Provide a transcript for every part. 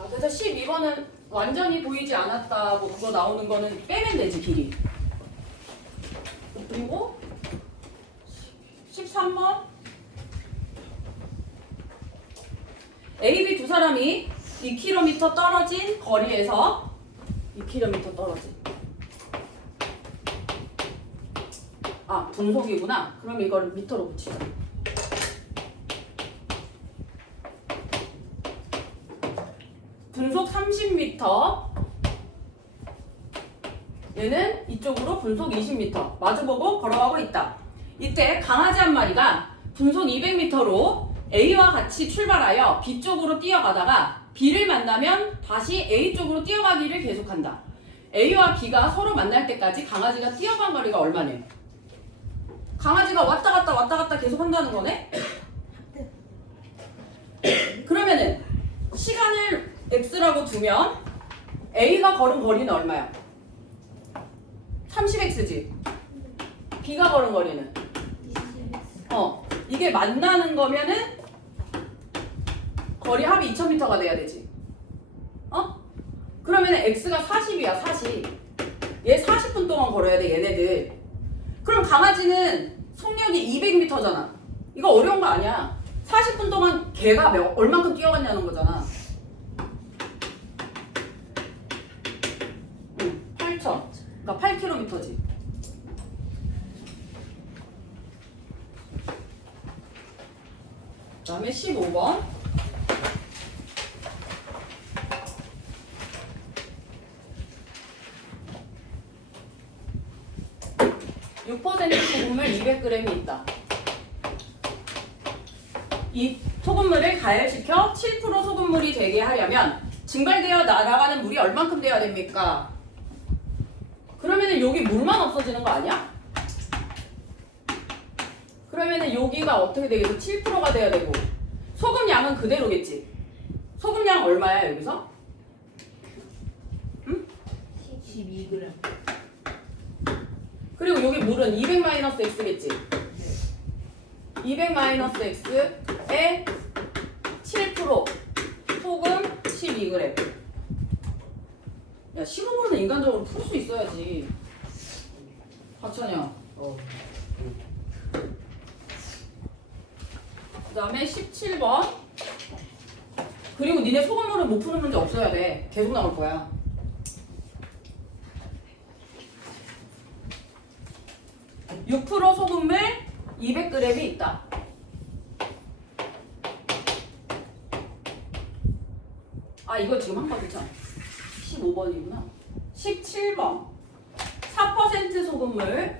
자, 그래서 12번은 완전히 보이지 않았다. 뭐 그거 나오는 거는 빼면 되지, 길이. 그리고 13번 A, B 두 사람이 2km 떨어진 거리에서 2km 떨어진 분속이구나. 그럼 이걸 미터로 붙이자. 분속 30m, 얘는 이쪽으로 분속 20m 마주보고 걸어가고 있다. 이때 강아지 한 마리가 분속 200m로 A와 같이 출발하여 B 쪽으로 뛰어가다가 B를 만나면 다시 A 쪽으로 뛰어가기를 계속한다. A와 B가 서로 만날 때까지 강아지가 뛰어간 거리가 얼마네? 강아지가 왔다 갔다 계속 한다는 거네? 그러면은 시간을 X라고 두면 A가 걸은 거리는 얼마야? 30X지. B가 걸은 거리는? 이게 만나는 거면은 거리 합이 2000m가 돼야 되지. 그러면은 X가 40이야, 40. 얘 40분 동안 걸어야 돼, 얘네들. 그럼 강아지는 속력이 200m잖아. 이거 어려운 거 아니야. 40분 동안 걔가 얼만큼 뛰어갔냐는 거잖아. 8천. 그러니까 8km지. 그 다음에 15번. 소금물 200g이 있다. 이 소금물을 가열시켜 7% 소금물이 되게 하려면 증발되어 날아가는 물이 얼만큼 돼야 됩니까? 그러면은 여기 물만 없어지는 거 아니야? 그러면은 여기가 어떻게 되겠어? 7%가 돼야 되고 소금 양은 그대로겠지? 소금 양 얼마야 여기서? 응? 12g. 그리고 여기 물은 200-x겠지? 200-x에 7% 소금 12g. 야, 식어물은 인간적으로 풀 수 있어야지. 하천이야. 그 다음에 17번. 그리고 니네 소금물은 못 푸는 문제 없어야 돼. 계속 나올 거야. (6% 소금물 200g이 있다. 이거 지금 한 거 그쵸? 15번이구나. 17번 4% 소금물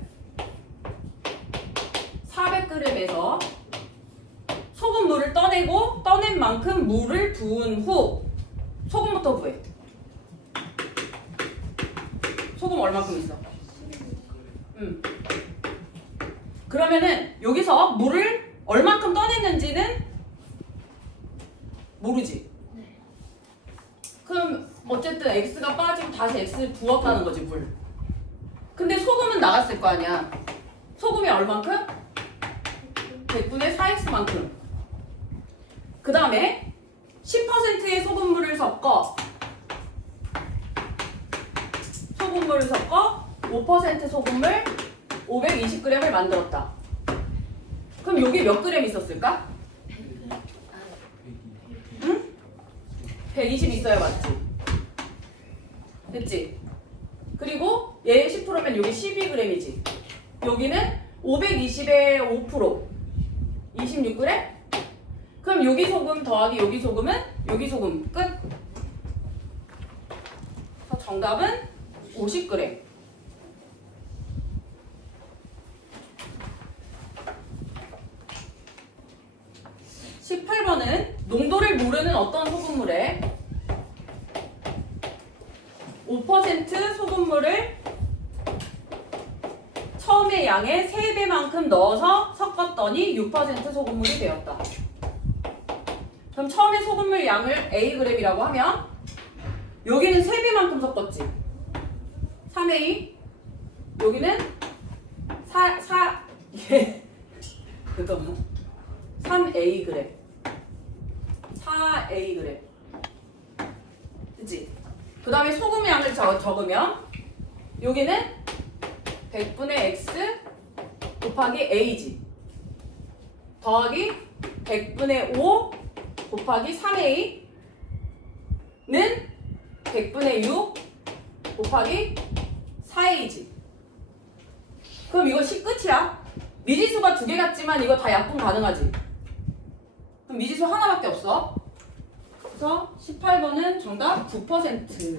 400g에서 소금물을 떠내고 떠낸 만큼 물을 부은 후 소금부터 구해. 소금 얼마큼 있어? 그러면은 여기서 물을 얼만큼 떠냈는지는 모르지. 그럼 어쨌든 X가 빠지고 다시 X를 부었다는 거지, 물. 근데 소금은 나갔을 거 아니야. 소금이 얼만큼? 100분의 4X만큼. 그 다음에 10%의 소금물을 섞어 5% 소금물 520g을 만들었다. 그럼 여기 몇 그램 있었을까? 응? 120 있어야 맞지? 됐지? 그리고 얘 10%면 여기 12g이지. 여기는 520의 5% 26g? 그럼 여기 소금 더하기 여기 소금은 여기 소금 끝. 그래서 정답은 50g. 18번은 농도를 모르는 어떤 소금물에 5% 소금물을 처음의 양의 3배만큼 넣어서 섞었더니 6% 소금물이 되었다. 그럼 처음에 소금물 양을 Ag이라고 하면 여기는 3배만큼 섞었지. 3A. 여기는 3A g. 4A g. 그 다음에 소금 양을 적으면 여기는 100분의 x 곱하기 a지. 더하기 100분의 5 곱하기 3a는 100분의 6 곱하기 4a지. 그럼 이거 10 끝이야. 미지수가 2개 같지만 이거 다 약분 가능하지. 그럼 미지수 하나밖에 없어. 그래서 18번은 정답 9%.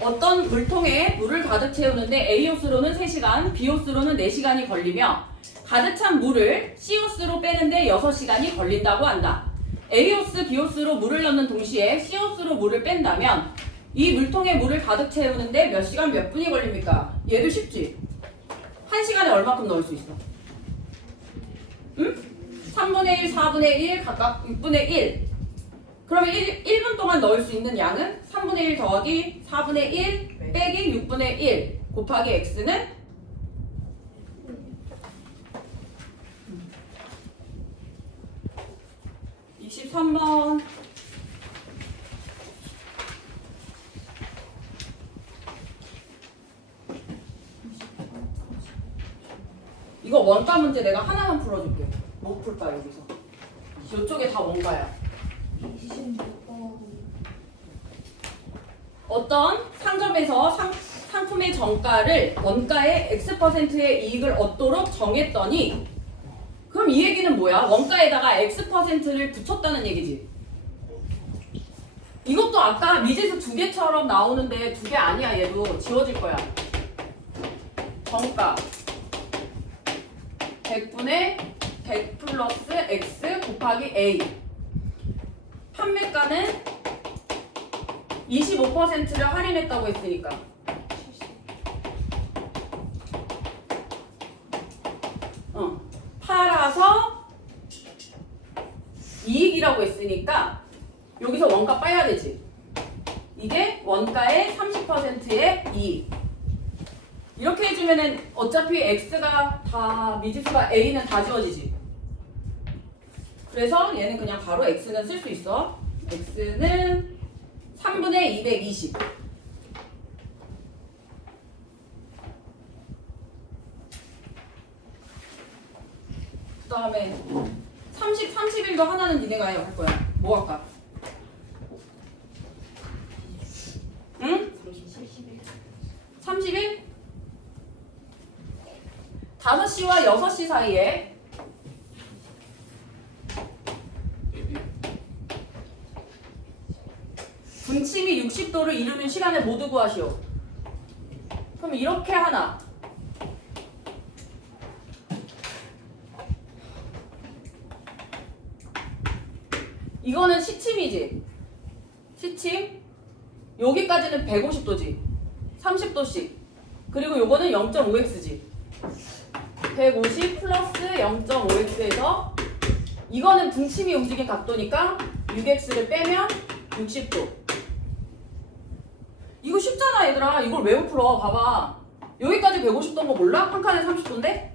어떤 물통에 물을 가득 채우는데 A호스로는 3시간, B호스로는 4시간이 걸리며 가득 찬 물을 C호스로 빼는데 6시간이 걸린다고 한다. A호스, B호스로 물을 넣는 동시에 C호스로 물을 뺀다면 이 물통에 물을 가득 채우는데 몇 시간 몇 분이 걸립니까? 얘도 쉽지? 1시간에 얼마큼 넣을 수 있어? 응? 3분의 1, 4분의 1, 각각 6분의 1. 그러면 1분 동안 넣을 수 있는 양은 3분의 1 더하기 4분의 1 빼기 6분의 1 곱하기 x는 23번. 이거 원가 문제 내가 하나만 풀어줄게. 못 풀까 여기서. 이쪽에 다 원가야. 어떤 상점에서 상품의 정가를 원가의 X%의 이익을 얻도록 정했더니, 그럼 이 얘기는 뭐야? 원가에다가 X%를 붙였다는 얘기지. 이것도 아까 미지수 2개처럼 나오는데 2개 아니야. 얘도 지워질 거야. 정가 100분의 100 플러스 X 곱하기 A. 판매가는 25%를 할인했다고 했으니까 팔아서 이익이라고 했으니까 여기서 원가 빼야 되지. 이게 원가의 30%의 이익. 이렇게 해주면은 어차피 X가 다 미지수가 A는 다 지워지지. 그래서 얘는 그냥 바로 X는 쓸 수 있어. X는 3분의 220. 그 다음에 30, 31도 하나는 니네가 할 거야. 뭐 할까? 응? 31? 5시와 6시 사이에 분침이 60도를 이루는 시간을 모두 구하시오. 그럼 이렇게 하나. 이거는 시침이지. 시침. 여기까지는 150도지. 30도씩. 그리고 요거는 0.5x지. 150 플러스 0.5x에서 이거는 분침이 움직인 각도니까 6x를 빼면 60도. 이거 쉽잖아 얘들아. 이걸 왜 못 풀어? 봐봐. 여기까지 150도인 거 몰라? 한 칸에 30도인데?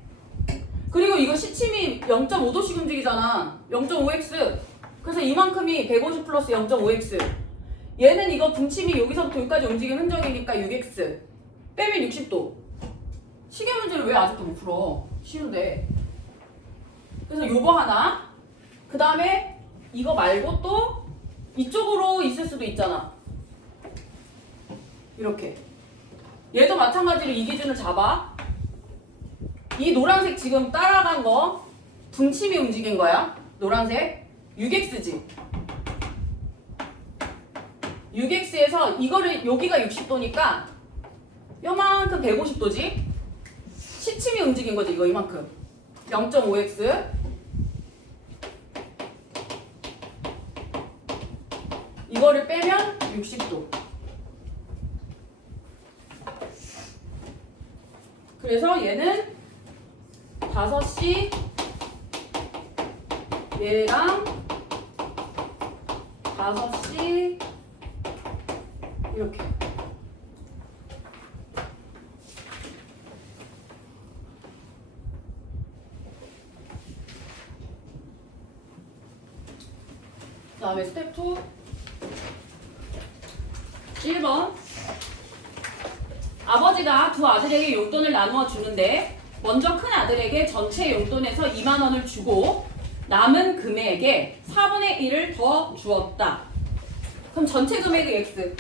그리고 이거 시침이 0.5도씩 움직이잖아. 0.5x. 그래서 이만큼이 150 플러스 0.5x. 얘는 이거 분침이 여기서부터 여기까지 움직인 흔적이니까 6x. 빼면 60도. 시계 문제를 왜 아직도 못 풀어? 쉬운데. 그래서 요거 하나. 그 다음에 이거 말고 또 이쪽으로 있을 수도 있잖아. 이렇게. 얘도 마찬가지로 이 기준을 잡아. 이 노란색 지금 따라간 거 분침이 움직인 거야. 노란색 6x지. 6x에서 이거를 여기가 60도니까 요만큼 150도지. 시침이 움직인 거지. 이거 이만큼 0.5x. 이거를 빼면 60도. 그래서 얘는 5시 얘랑 5시 이렇게. 그 다음에 스텝 2. 1번. 아버지가 두 아들에게 용돈을 나누어 주는데 먼저 큰 아들에게 전체 용돈에서 2만 원을 주고 남은 금액에 4분의 1을 더 주었다. 그럼 전체 금액이 X.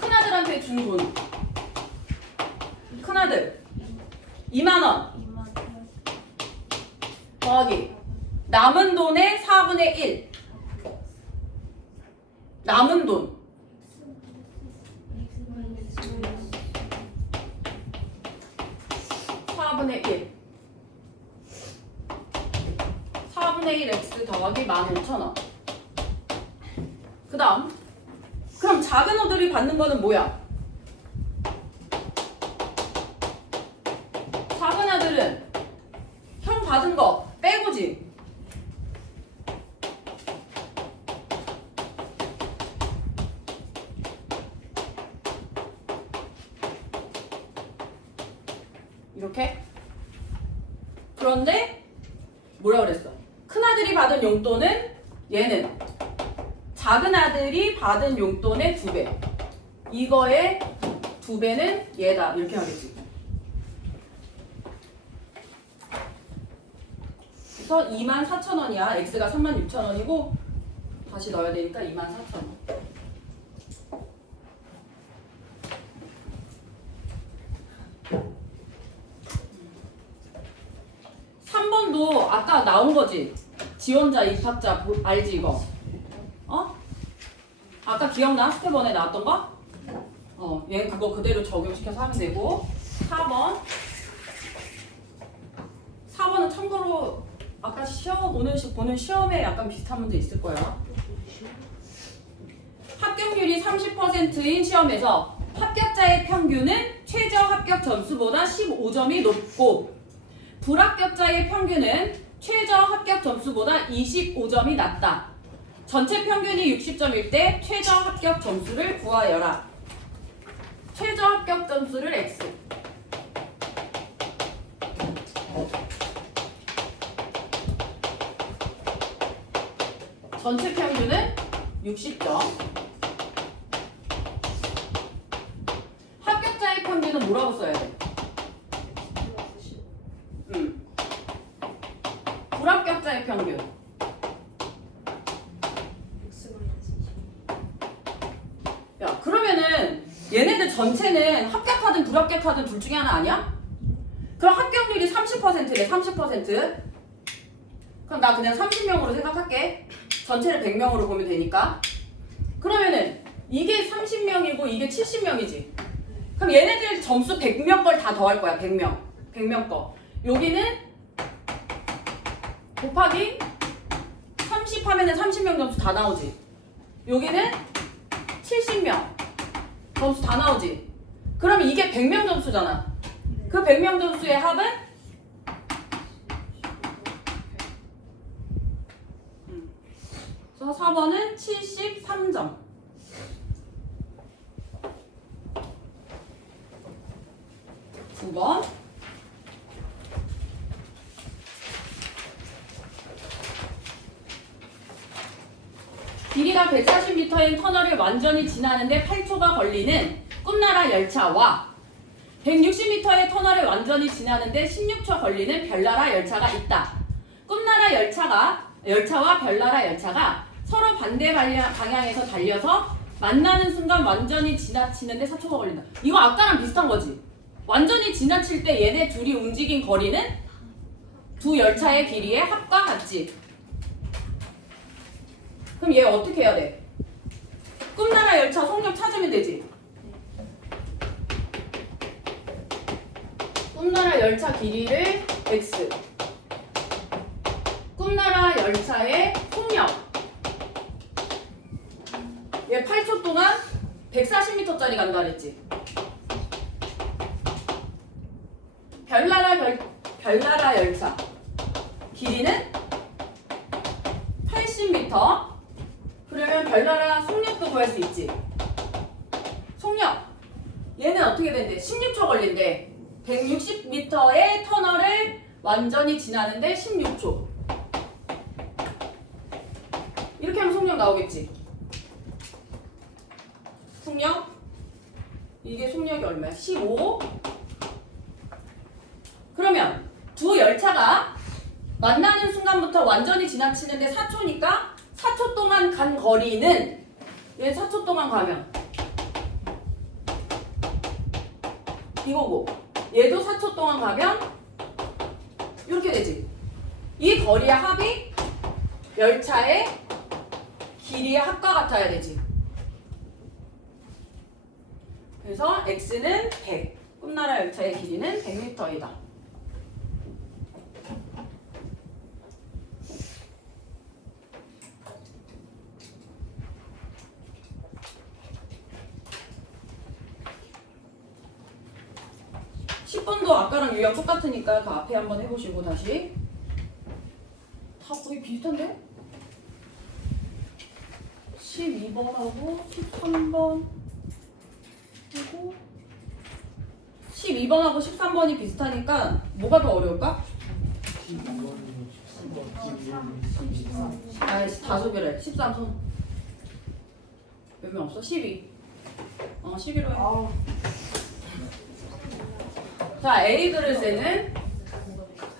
큰아들한테 준 돈. 큰아들 2만 원 더하기 남은 돈의 4분의 1. 남은 돈. (4분의 1) x 더하기 15,000원. 그 다음 그럼 작은 아들이 받는 거는 뭐야? 작은 아들은 형 받은 거 빼고지. 이렇게. 그런데 뭐라 그랬어? 큰아들이 받은 용돈은 얘는 작은 아들이 받은 용돈의 2배. 이거의 2배는 얘다. 이렇게 하겠지. 그래서 24,000원이야. x가 36,000원이고 다시 넣어야 되니까 24,000원. 3번도 아까 나온 거지. 지원자, 입학자 알지 이거? 어? 아까 기억나? 스텝 1에 나왔던 거? 얘 그거 그대로 적용시켜서 하면 되고. 4번은 참고로 아까 보는 시험에 약간 비슷한 문제 있을 거야. 합격률이 30%인 시험에서 합격자의 평균은 최저 합격 점수보다 15점이 높고 불합격자의 평균은 최저 합격 점수보다 25점이 낮다. 전체 평균이 60점일 때 최저 합격 점수를 구하여라. 최저 합격 점수를 X. 전체 평균은 60점. 합격자의 평균은 뭐라고 써야 돼? 불합격자의 평균. 야, 그러면은 얘네들 전체는 합격하든 불합격하든 둘 중에 하나 아니야? 그럼 합격률이 30%래. 30%. 그럼 나 그냥 30명으로 생각할게. 전체를 100명으로 보면 되니까. 그러면은 이게 30명이고 이게 70명이지. 그럼 얘네들 점수 100명 걸 다 더할 거야. 100명. 100명 거. 여기는 곱하기 30 하면은 30명 점수 다 나오지. 여기는 70명 점수 다 나오지. 그러면 이게 100명 점수잖아. 그 100명 점수의 합은 그래서 4번은 73점. 9번 길이가 140m인 터널을 완전히 지나는데 8초가 걸리는 꿈나라 열차와 160m의 터널을 완전히 지나는데 16초 걸리는 별나라 열차가 있다. 꿈나라 열차와 별나라 열차가 서로 반대 방향에서 달려서 만나는 순간 완전히 지나치는데 4초가 걸린다. 이거 아까랑 비슷한 거지. 완전히 지나칠 때 얘네 둘이 움직인 거리는 두 열차의 길이의 합과 같지. 그럼 얘 어떻게 해야 돼? 꿈나라 열차 속력 찾으면 되지. 꿈나라 열차 길이를 x. 꿈나라 열차의 속력. 얘 8초 동안 140m짜리 간다 그랬지. 별나라 열차. 길이는 80m. 그러면 별나라 속력도 구할 수 있지. 속력. 얘는 어떻게 된대? 16초 걸린대. 160m의 터널을 완전히 지나는데 16초. 이렇게 하면 속력 나오겠지. 속력. 이게 속력이 얼마야? 15. 그러면 두 열차가 만나는 순간부터 완전히 지나치는데 4초니까 4초 동안 간 거리는 얘 4초 동안 가면 이거고 얘도 4초 동안 가면 이렇게 되지. 이 거리의 합이 열차의 길이의 합과 같아야 되지. 그래서 x는 100. 꿈나라 열차의 길이는 100m이다. (10번도) 아까랑 유형 똑같으니까 그 앞에 한번 해보시고 다시. 다 거의 비슷한데? 12번하고 13번 그리고 12번하고 13번이 비슷하니까 뭐가 더 어려울까? 아이씨 다섯 개래. 13손 몇 명 없어? 12. 12로 해. 자, A 그릇에는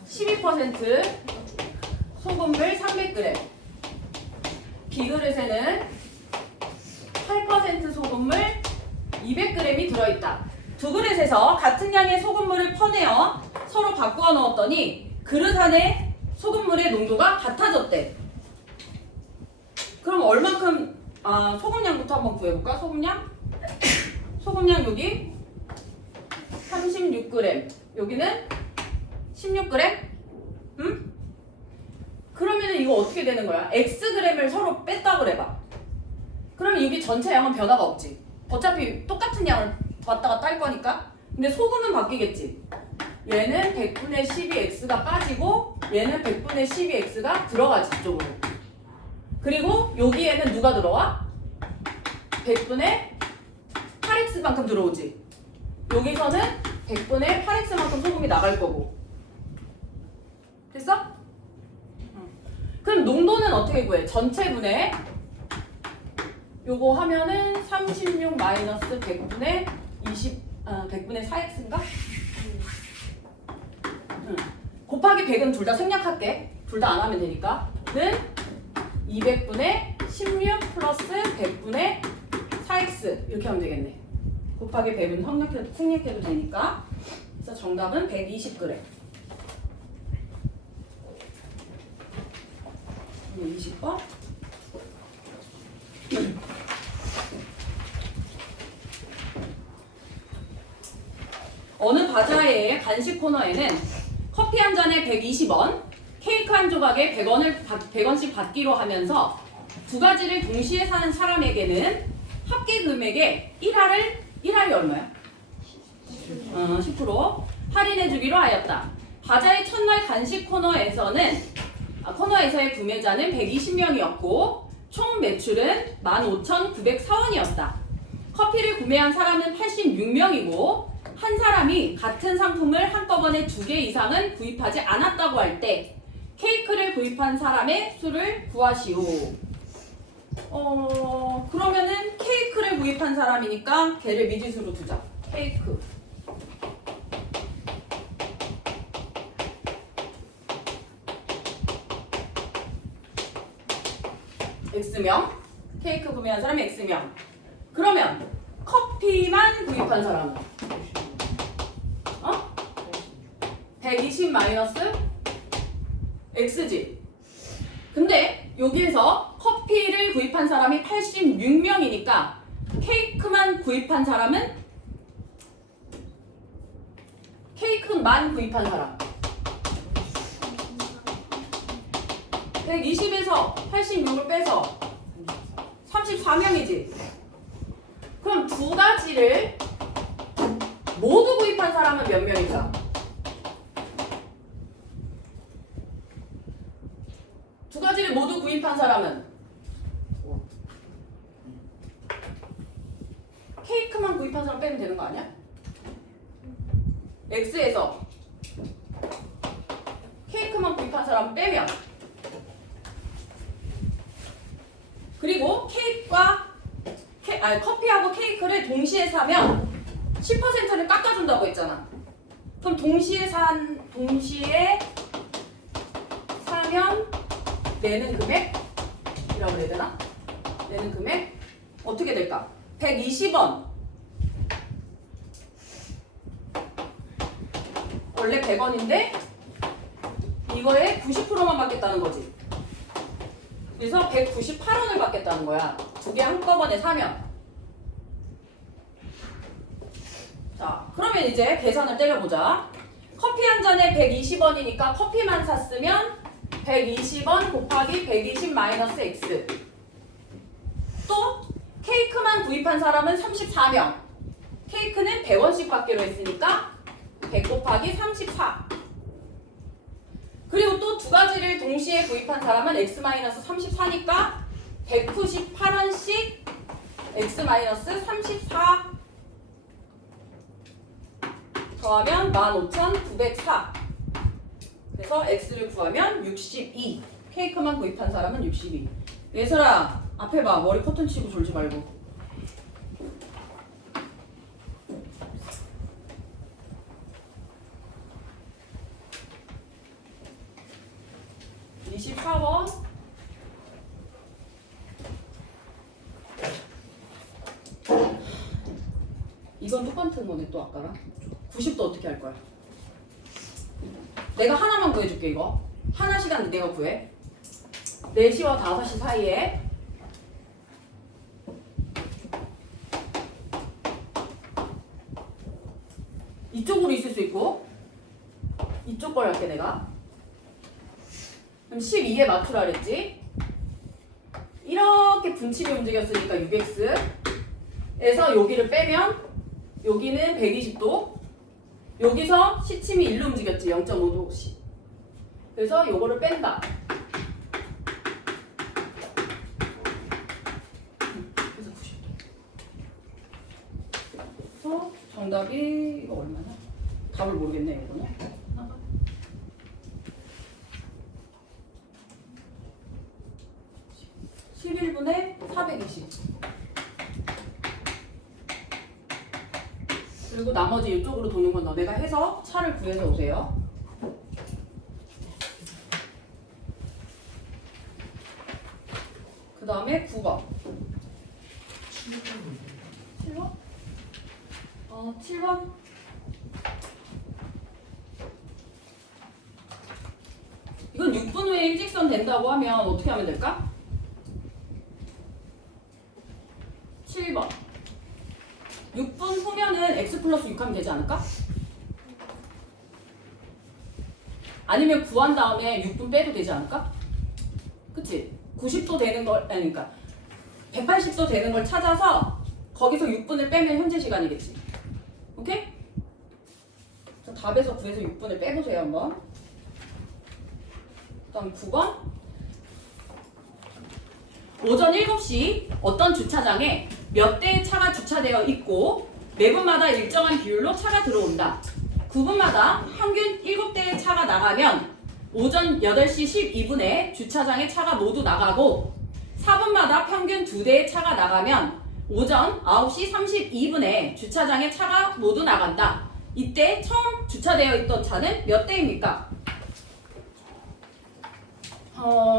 12% 소금물 300g, B 그릇에는 8% 소금물 200g이 들어있다. 두 그릇에서 같은 양의 소금물을 퍼내어 서로 바꾸어 넣었더니 그릇 안에 소금물의 농도가 같아졌대. 그럼 얼만큼 소금량부터 한번 구해볼까? 소금량? 소금량 여기 36g, 여기는 16g? 응? 그러면 이거 어떻게 되는 거야? xg을 서로 뺐다 그래봐. 그럼 여기 전체 양은 변화가 없지. 어차피 똑같은 양을 왔다가 딸 거니까. 근데 소금은 바뀌겠지. 얘는 100분의 12x가 빠지고 얘는 100분의 12x가 들어가지 이쪽으로. 그리고 여기에는 누가 들어와? 100분의 8x만큼 들어오지. 여기서는 100분의 8x만큼 소금이 나갈 거고. 됐어? 그럼 농도는 어떻게 구해? 전체 분해 요거 하면은 36 마이너스 100분의 100분의 4x인가? 곱하기 100은 둘 다 생략할게. 둘 다 안 하면 되니까. 는 200분의 16 플러스 100분의 4x 이렇게 하면 되겠네. 곱하기 100은 생략해도 되니까. 그래서 정답은 120g. 20번. 어느 바자회의 간식 코너에는 커피 한 잔에 120원, 케이크 한 조각에 100원씩 받기로 하면서 두 가지를 동시에 사는 사람에게는 합계 금액의 1할이 얼마야? 10% 할인해 주기로 하였다. 바자회 첫날 간식 코너에서의 구매자는 120명이었고 총 매출은 15,904원이었다. 커피를 구매한 사람은 86명이고 한 사람이 같은 상품을 한꺼번에 2개 이상은 구입하지 않았다고 할 때 케이크를 구입한 사람의 수를 구하시오. 그러면은 케이크를 구입한 사람이니까 걔를 미지수로 두자. 케이크. X명. 케이크 구매한 사람이 X명. 그러면 커피만 구입한 사람은 120 마이너스 X지. 근데 여기에서 커피를 구입한 사람이 86명이니까 케이크만 구입한 사람은 케이크만 구입한 사람 120에서 86을 빼서 34명이지. 그럼 두 가지를 모두 구입한 사람은 몇 명일까? 구입한 사람은 케이크만 구입한 사람 빼면 되는 거 아니야? X에서 케이크만 구입한 사람 빼면, 그리고 커피하고 케이크를 동시에 사면 10%를 깎아준다고 했잖아. 그럼 동시에 사면 내는 금액이라고 해야 되나? 내는 금액 어떻게 될까? 120원. 원래 100원인데 이거에 90%만 받겠다는 거지. 그래서 198원을 받겠다는 거야. 두 개 한꺼번에 사면. 자, 그러면 이제 계산을 때려보자. 커피 한 잔에 120원이니까 커피만 샀으면 120원 곱하기 120 마이너스 X. 또 케이크만 구입한 사람은 34명. 케이크는 100원씩 받기로 했으니까 100 곱하기 34. 그리고 또 두 가지를 동시에 구입한 사람은 X-34니까 198원씩 X-34 더하면 15,904. 그래서 X를 구하면 62. 케이크만 구입한 사람은 62. 얘들아, 앞에 봐. 머리 커튼 치고 졸지 말고. (24번) 이건 똑같은 거네 또 아까랑. 90도 어떻게 할 거야? 내가 하나만 구해줄게. 이거 하나 시간 내가 구해. 4시와 5시 사이에 이쪽으로 있을 수 있고 이쪽 걸 할게 내가. 그럼 12에 맞추라 그랬지? 이렇게 분침이 움직였으니까 6x에서 여기를 빼면 여기는 120도, 여기서 시침이 1로 움직였지. 0.5도씩. 그래서 요거를 뺀다. 그래서 90도. 그래서 정답이 이거 얼마나? 답을 모르겠네 이거는. 11분의 420. 그리고 나머지 이쪽으로 도는 건 너네가 해서 차를 구해서 오세요. 그 다음에 9번. 7번? 7번? 이건 6분 후에 일직선 된다고 하면 어떻게 하면 될까? 7번. 6분 후면은 x 플러스 6 하면 되지 않을까? 아니면 구한 다음에 6분 빼도 되지 않을까? 그치? 90도 되는 걸, 아니, 그러니까 180도 되는 걸 찾아서 거기서 6분을 빼면 현재 시간이겠지. 오케이? 그래서 답에서 구해서 6분을 빼보세요, 한번. 그 다음 9번. 오전 7시 어떤 주차장에 몇 대의 차가 주차되어 있고 매분마다 일정한 비율로 차가 들어온다. 9분마다 평균 7대의 차가 나가면 오전 8시 12분에 주차장에 차가 모두 나가고 4분마다 평균 2대의 차가 나가면 오전 9시 32분에 주차장에 차가 모두 나간다. 이때 처음 주차되어 있던 차는 몇 대입니까?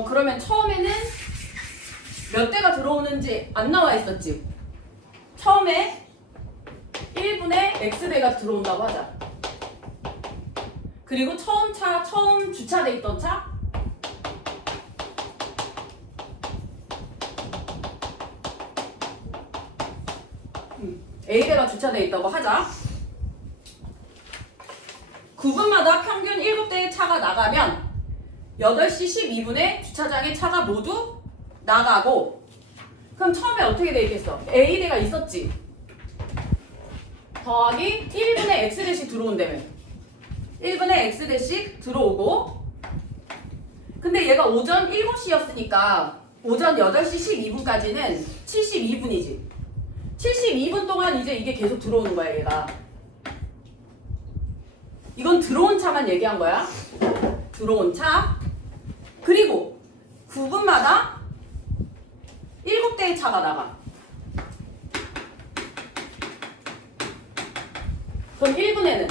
그러면 처음에는 몇 대가 들어오는지 안 나와 있었지? 처음에 1분에 X대가 들어온다고 하자. 그리고 처음 주차돼 있던 차 A대가 주차돼 있다고 하자. 9분마다 평균 7대의 차가 나가면 8시 12분에 주차장에 차가 모두 나가고, 그럼 처음에 어떻게 돼 있겠어? A대가 있었지? 더하기 1분의 X대씩 들어온다며. 1분의 X대씩 들어오고, 그 근데 얘가 오전 7시였으니까 오전 8시 12분까지는 72분이지. 72분 동안 이제 이게 계속 들어오는 거야, 얘가. 이건 들어온 차만 얘기한 거야. 들어온 차. 그리고 9분마다 7대의 차가 나가. 그럼 1분에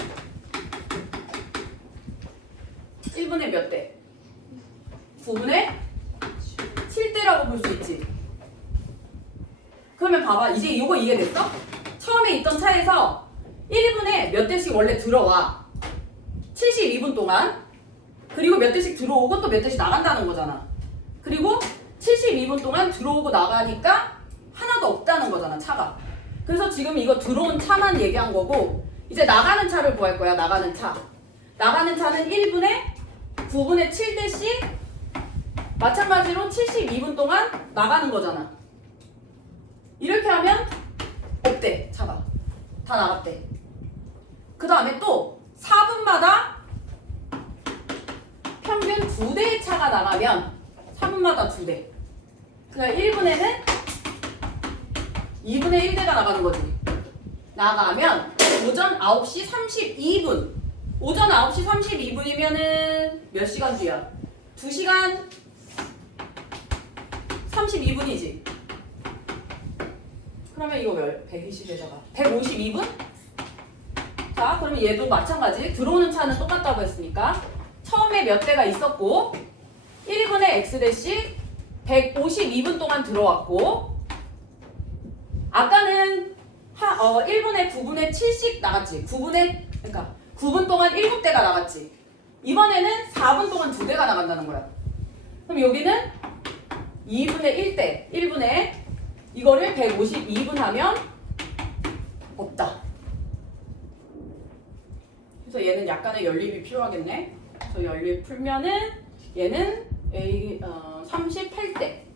몇 대? 9분의 7대라고 볼 수 있지. 그러면 봐봐. 이제 이거 이해됐어? 처음에 있던 차에서 1분에 몇 대씩 원래 들어와. 72분 동안. 그리고 몇 대씩 들어오고 또 몇 대씩 나간다는 거잖아. 그리고 72분 동안 들어오고 나가니까 하나도 없다는 거잖아, 차가. 그래서 지금 이거 들어온 차만 얘기한 거고, 이제 나가는 차를 구할 거야, 나가는 차. 나가는 차는 1분에 9분의 7대씩 마찬가지로 72분 동안 나가는 거잖아. 이렇게 하면 없대, 차가. 다 나갔대. 그 다음에 또 4분마다 평균 2대의 차가 나가면 4분마다 2대. 그러니까 1분에는 2분의 1대가 나가는 거지. 나가면 오전 9시 32분. 오전 9시 32분이면은 몇 시간 뒤야? 2시간 32분이지. 그러면 이거 120에다가 152분? 자, 그러면 얘도 마찬가지. 들어오는 차는 똑같다고 했으니까 처음에 몇 대가 있었고 1분에 X대씩 152분 동안 들어왔고, 아까는 1분에 9분의 7씩 나갔지. 그러니까 9분 동안 7대가 나갔지. 이번에는 4분 동안 2대가 나간다는 거야. 그럼 여기는 2분의 1대, 1분에 이거를 152분 하면 없다. 그래서 얘는 약간의 연립이 필요하겠네. 그래서 연립 풀면은 얘는 38대.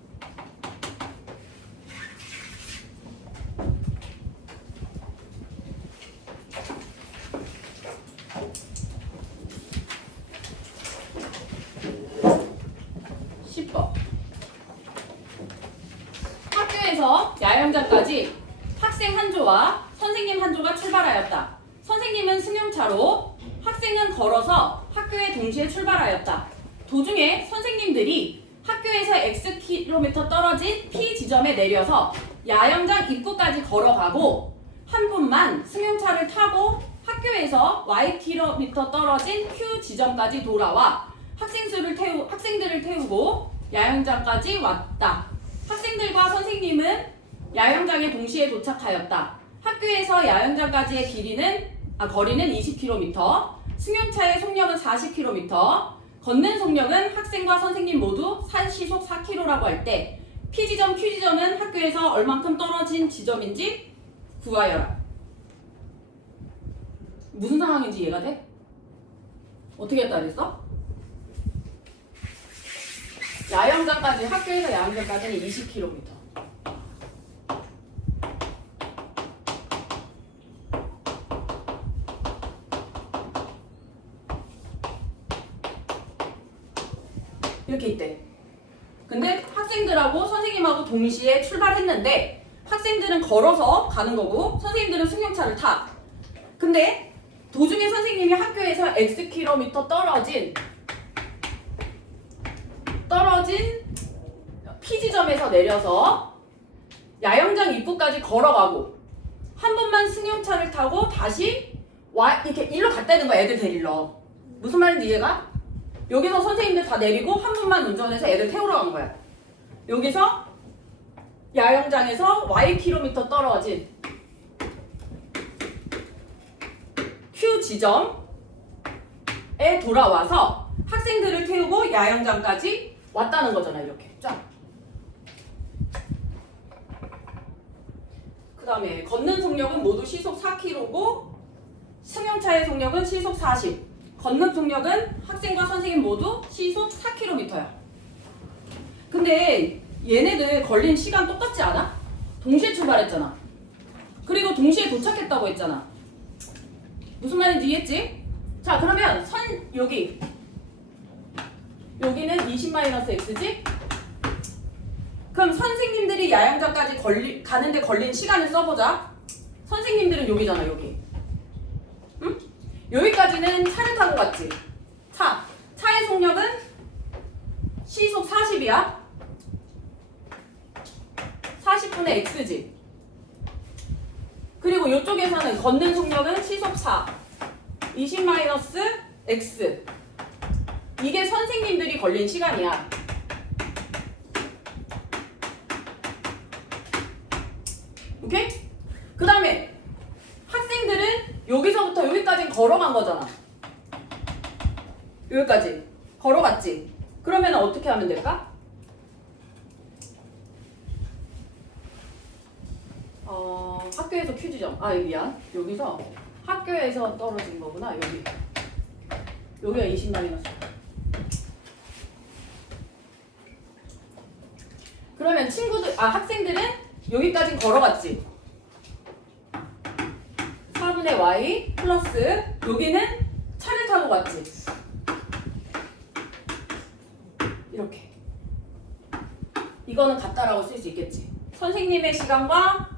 학교에서 야영장까지 학생 한 조와 선생님 한 조가 출발하였다. 선생님은 승용차로, 학생은 걸어서 학교에 동시에 출발하였다. 도중에 선생님들이 학교에서 Xkm 떨어진 P 지점에 내려서 야영장 입구까지 걸어가고, 한 분만 승용차를 타고 학교에서 Ykm 떨어진 Q 지점까지 돌아와 학생들을 태우고 야영장까지 왔다. 학생들과 선생님은 야영장에 동시에 도착하였다. 학교에서 야영장까지의 거리는 20km, 승용차의 속력은 40km, 걷는 속력은 학생과 선생님 모두 시속 4km라고 할 때 P지점, Q지점은 학교에서 얼만큼 떨어진 지점인지 구하여라. 무슨 상황인지 이해가 돼? 어떻게 했다 그랬어? 학교에서 야영장까지는 20km. 이렇게 있대. 근데 학생들하고 선생님하고 동시에 출발했는데 학생들은 걸어서 가는 거고 선생님들은 승용차를 타. 근데 도중에 선생님이 학교에서 Xkm 떨어진 P지점에서 내려서 야영장 입구까지 걸어가고, 한 번만 승용차를 타고 다시 이렇게 일로 갔다는 거야, 애들 데리러. 무슨 말인지 이해가? 여기서 선생님들 다 내리고 한 분만 운전해서 애들 태우러 간 거야. 여기서 야영장에서 Ykm 떨어진 Q 지점에 돌아와서 학생들을 태우고 야영장까지 왔다는 거잖아, 이렇게. 자. 그 다음에 걷는 속력은 모두 시속 4km고 승용차의 속력은 시속 40. 걷는 속력은 학생과 선생님 모두 시속 4km야. 근데 얘네들 걸린 시간 똑같지 않아? 동시에 출발했잖아. 그리고 동시에 도착했다고 했잖아. 무슨 말인지 이해했지? 자, 그러면 여기 여기는 20-x지? 그럼 선생님들이 야영장까지 가는데 걸린 시간을 써보자. 선생님들은 여기잖아, 여기. 응? 여기까지는 차를 타고 갔지. 차의 속력은 시속 40이야. 40분의 x지. 그리고 이쪽에서는 걷는 속력은 시속 4. 20-x. 이게 선생님들이 걸린 시간이야. 오케이? 그 다음에 학생들은 여기서부터 여기까지 걸어간 거잖아. 여기까지 걸어갔지. 그러면 어떻게 하면 될까? 학교에서 퀴즈점. 미안. 여기서 학교에서 떨어진 거구나. 여기가 20-. 그러면 학생들은 여기까지 걸어갔지. 4분의 y 플러스 여기는 차를 타고 갔지. 이렇게. 이거는 같다라고 쓸 수 있겠지. 선생님의 시간과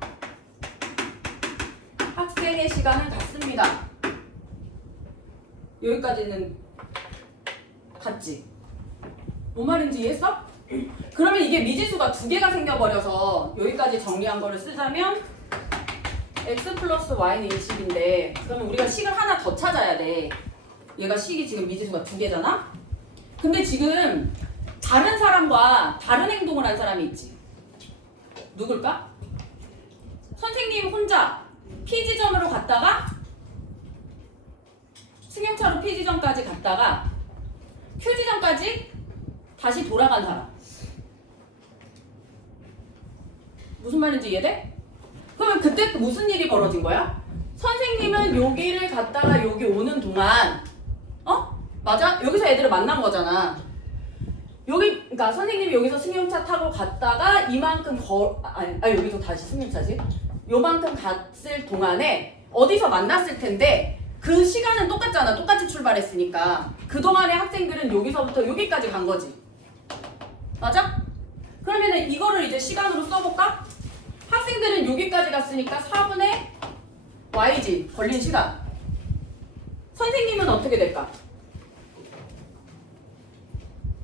학생의 시간은 같습니다. 여기까지는 같지. 뭔 말인지 이해했어? 그러면 이게 미지수가 두 개가 생겨버려서 여기까지 정리한 거를 쓰자면 x 플러스 y는 20인데 그러면 우리가 식을 하나 더 찾아야 돼. 얘가 식이 지금 미지수가 두 개잖아? 근데 지금 다른 사람과 다른 행동을 한 사람이 있지. 누굴까? 선생님 혼자 P지점으로 갔다가 승용차로 P지점까지 갔다가 Q지점까지 다시 돌아간 사람. 무슨 말인지 이해돼? 그러면 그때 무슨 일이 벌어진 거야? 선생님은 여기를 갔다가 여기 오는 동안 맞아? 여기서 애들을 만난 거잖아. 그러니까 선생님이 여기서 승용차 타고 갔다가 이만큼 여기서 다시 승용차지? 요만큼 갔을 동안에 어디서 만났을 텐데 그 시간은 똑같잖아. 똑같이 출발했으니까. 그동안의 학생들은 여기서부터 여기까지 간 거지. 맞아? 그러면은 이거를 이제 시간으로 써볼까? 학생들은 여기까지 갔으니까 4분의 y지. 걸린 시간. 선생님은 어떻게 될까?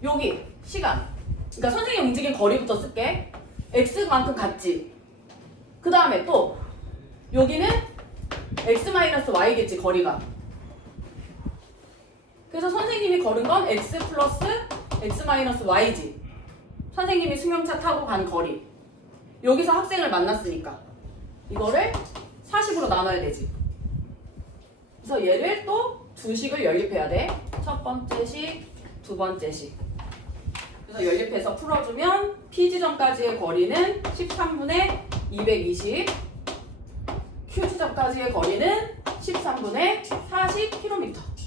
여기 시간. 그러니까 선생님 움직인 거리부터 쓸게. x만큼 갔지. 그 다음에 또 여기는 x-y겠지, 거리가. 그래서 선생님이 걸은 건 x 플러스 x-y지. 선생님이 승용차 타고 간 거리. 여기서 학생을 만났으니까 이거를 40으로 나눠야 되지. 그래서 얘를 또 두 식을 연립해야 돼. 첫 번째 식, 두 번째 식. 그래서 연립해서 풀어주면 P지점까지의 거리는 13분의 220, Q지점까지의 거리는 13분의 40km.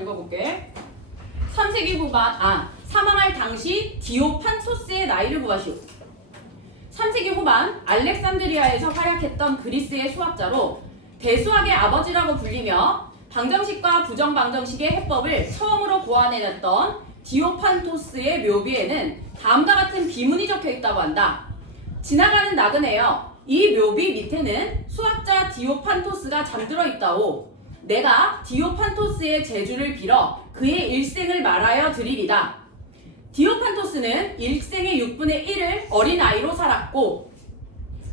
읽어볼게. 3세기 후반, 사망할 당시 디오판토스의 나이를 구하시오. 3세기 후반 알렉산드리아에서 활약했던 그리스의 수학자로 대수학의 아버지라고 불리며 방정식과 부정방정식의 해법을 처음으로 고안해냈던 디오판토스의 묘비에는 다음과 같은 비문이 적혀 있다고 한다. 지나가는 나그네여, 이 묘비 밑에는 수학자 디오판토스가 잠들어 있다오. 내가 디오판토스의 재주를 빌어 그의 일생을 말하여 드리리다. 디오판토스는 일생의 6분의 1을 어린아이로 살았고,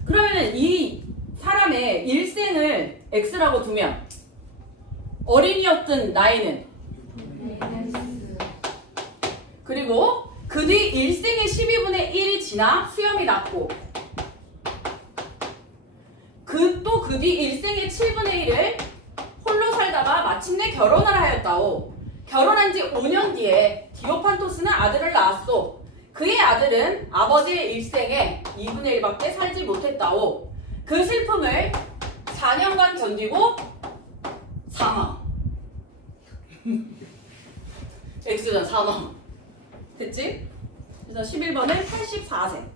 그러면 이 사람의 일생을 x라고 두면 어린이였던 나이는, 그리고 그 뒤 일생의 12분의 1이 지나 수염이 났고, 그 뒤 일생의 7분의 1을 홀로 살다가 마침내 결혼을 하였다오. 결혼한 지 5년 뒤에 디오판토스는 아들을 낳았소. 그의 아들은 아버지의 일생에 2분의 1밖에 살지 못했다오. 그 슬픔을 4년간 견디고 사망. X는 사망. 됐지? 그래서 11번은 84세.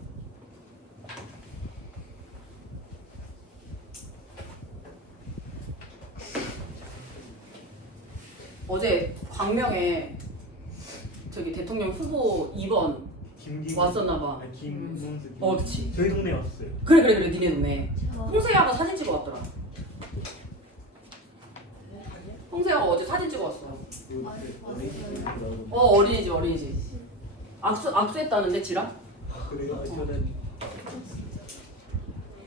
어제 광명에 저기 대통령 후보 2번 김기훈 왔었나봐. 아니 김문수 그치. 저희 동네 왔어요. 그래 니네 동네. 홍세아가 사진 찍어 왔더라. 홍세아가 어제 사진 찍어 왔어. 어린이집. 악수했다는데 지랑? 그래요? 저는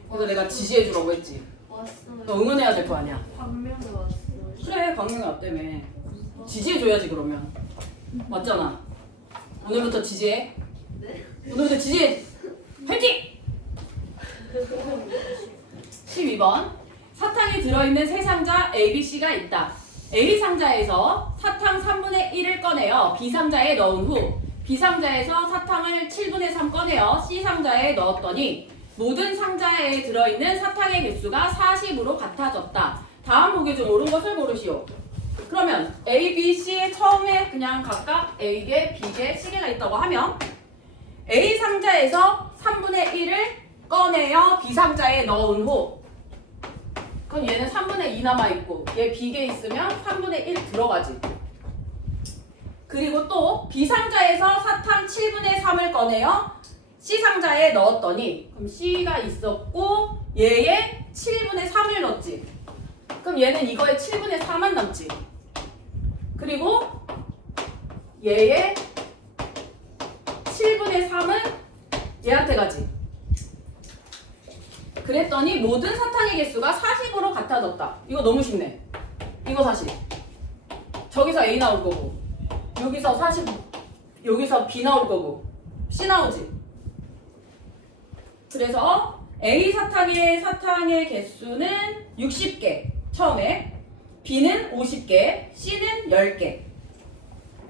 그래서 내가 지지해주라고 했지. 왔어요. 너 응원해야 될 거 아니야. 광명에 왔어요. 그래 광명에 왔다며. 지지해줘야지 그러면. 맞잖아. 오늘부터 지지해. 네? 오늘부터 지지해. 화이팅! 12번 사탕이 들어있는 세 상자 ABC가 있다. A 상자에서 사탕 3분의 1을 꺼내어 B 상자에 넣은 후 B 상자에서 사탕을 7분의 3 꺼내어 C 상자에 넣었더니 모든 상자에 들어있는 사탕의 개수가 40으로 같아졌다. 다음 보기 중 옳은 것을 고르시오. 그러면 A, B, C에 처음에 그냥 각각 A개, B개, C개가 있다고 하면 A 상자에서 3분의 1을 꺼내어 B 상자에 넣은 후 그럼 얘는 3분의 2 남아있고 얘 B개 있으면 3분의 1 들어가지. 그리고 또 B 상자에서 사탕 7분의 3을 꺼내어 C 상자에 넣었더니 그럼 C가 있었고 얘의 7분의 3을 넣었지. 그럼 얘는 이거에 7분의 4만 남지. 그리고 얘의 7분의 3은 얘한테 가지. 그랬더니 모든 사탕의 개수가 40으로 같아졌다. 이거 너무 쉽네. 이거 사실 저기서 A 나올 거고 여기서 40 여기서 B 나올 거고 C 나오지. 그래서 A 사탕의 개수는 60개 처음에, B는 50개, C는 10개.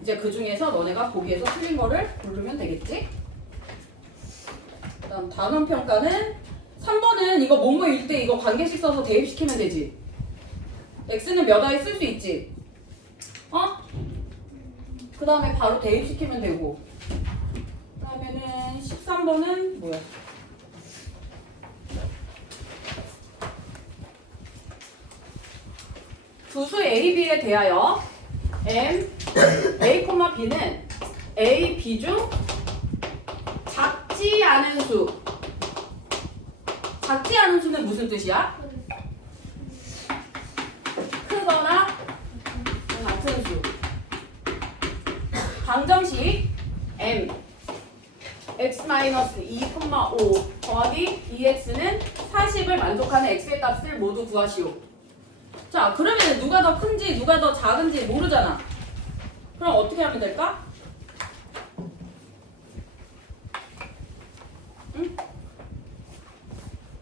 이제 그 중에서 너네가 보기에서 틀린 거를 고르면 되겠지? 그다음 단원 평가는 3번은 이거 뭐뭐일 때 이거 관계식 써서 대입시키면 되지. X는 몇 아이 쓸 수 있지. 그 다음에 바로 대입시키면 되고. 그 다음에는 13번은 뭐야? 두수 A, B에 대하여 M, A, B는 A, B 중 작지 않은 수. 작지 않은 수는 무슨 뜻이야? 크거나 같은 수. 방정식 M x-2,5 더하기 2x는 40을 만족하는 x의 값을 모두 구하시오. 자, 그러면 누가 더 큰지 누가 더 작은지 모르잖아. 그럼 어떻게 하면 될까? 응?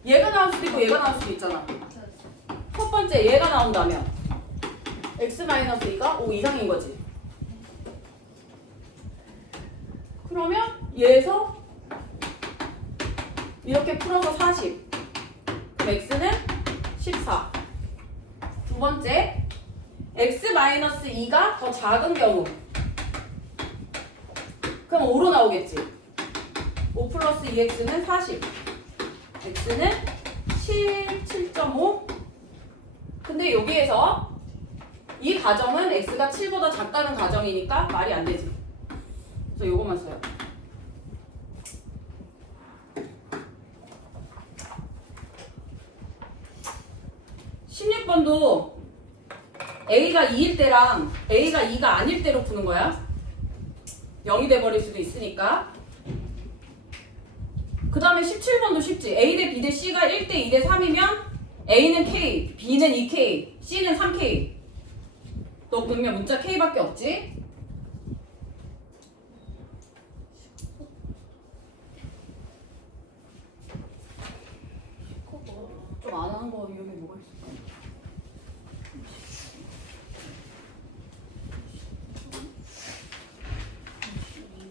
얘가 나올 수도 있고 얘가 나올 수도 있잖아. 첫 번째 얘가 나온다면 x-2가 5 이상인 거지. 그러면 얘에서 이렇게 풀어서 40. 그럼 x는 14. 두 번째 x-2가 더 작은 경우 그럼 5로 나오겠지. 5 플러스 2x는 40. x는 7.5. 근데 여기에서 이 가정은 x가 7보다 작다는 가정이니까 말이 안 되지. 그래서 요거만 써요. (16번도) a가 2일 때랑 a가 2가 아닐 때로 푸는 거야. 0이 돼버릴 수도 있으니까. 그 다음에 17번도 쉽지. A 대 B 대 C가 1대 2 대 3이면 A는 K, B는 2K, C는 3K. 너 그러면 문자 K밖에 없지? 좀 안 하는 거 여기 뭐가 있을까?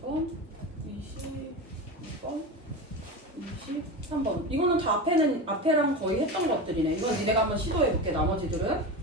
22번, 20 13번. 이거는 다 앞에랑 거의 했던 것들이네. 이건 니네가 한번 시도해볼게, 나머지들은.